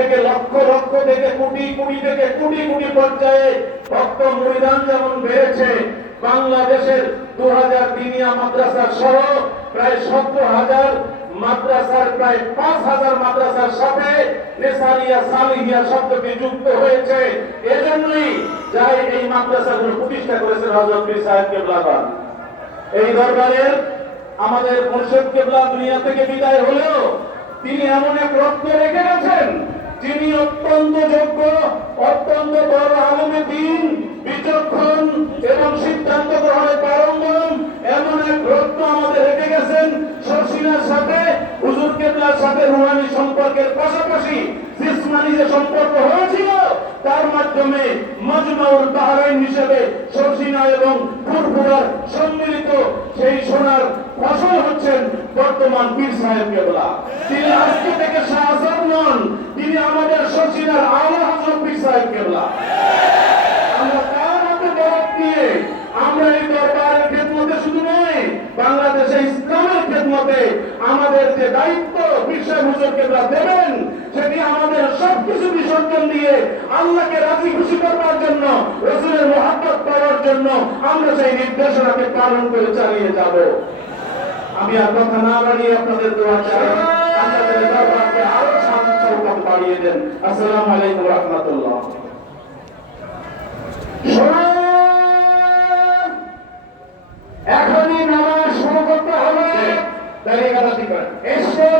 থেকে লক্ষ লক্ষ থেকে কোটি কোটি থেকে কোটি কোটি পর্যায়ে ভক্ত মরিদান যেমন বেড়েছে, বাংলাদেশের দু হাজার দিনিয়া মাদ্রাসা সহ প্রায় সত্তর হাজার মাদ্রাসার, প্রায় পাঁচ হাজার মাদ্রাসার সাথে নেসারিয়া সালিহিয়া শব্দটি যুক্ত হয়েছে। এজন্যই যাই এই মাদ্রাসাগুলো প্রতিষ্ঠা করেছেন হজরত পীর সাহেব কেবলাগান এই দরবারের আমাদের মুর্শিদ কেবলা দুনিয়া থেকে বিদায় হলেও তিনি এমন এক গেছেন যিনি অত্যন্ত যোগ্য, অত্যন্ত বড় আলমে দিন, বিচক্ষণ এবং সিদ্ধান্ত গ্রহণে পারঙ্গম, এমন এক রত্ন আমাদের রেখে গেছেন শর্ষিনার সাথে, হুজুর কেবলার সাথে রুহানি সম্পর্কের পাশাপাশি। জিসমানি যে সম্পর্ক হয়েছিল, তার মাধ্যমে মজমাউল বাহরাইন হিসেবে শর্ষিনা এবং ফুরফুরার সম্মিলিত সেই সোনার ফসল হচ্ছেন বর্তমান পীর সাহেব কেবলা। তিনি আমাদের শর্ষিনার আলা পীর সাহেব কেবলা। আমরা তার হাতে বরফ দিয়ে আমরা এই দরবারের খেদমতে শুধু নয়, বাংলাদেশে ইসলামের খেদমতে আমাদের যে দায়িত্ব বিশ্বের হুজুরকে দেবেন, সেটি আমাদের সবকিছু বিসর্জন দিয়ে আল্লাহকে রাজি খুশি করবার জন্য, রসুলের মহাব্বত পাওয়ার জন্য আমরা সেই নির্দেশনাকে পালন করে চালিয়ে যাব। আমি আর কথা না বাড়িয়ে আপনাদের দোয়া চাই। আল্লাহ বাড়িয়ে দেন। আসসালাম আলাইকুম রহমতুল্লাহ। এখনই নামাজ শুরু করতে হবে। দাঁড়িয়ে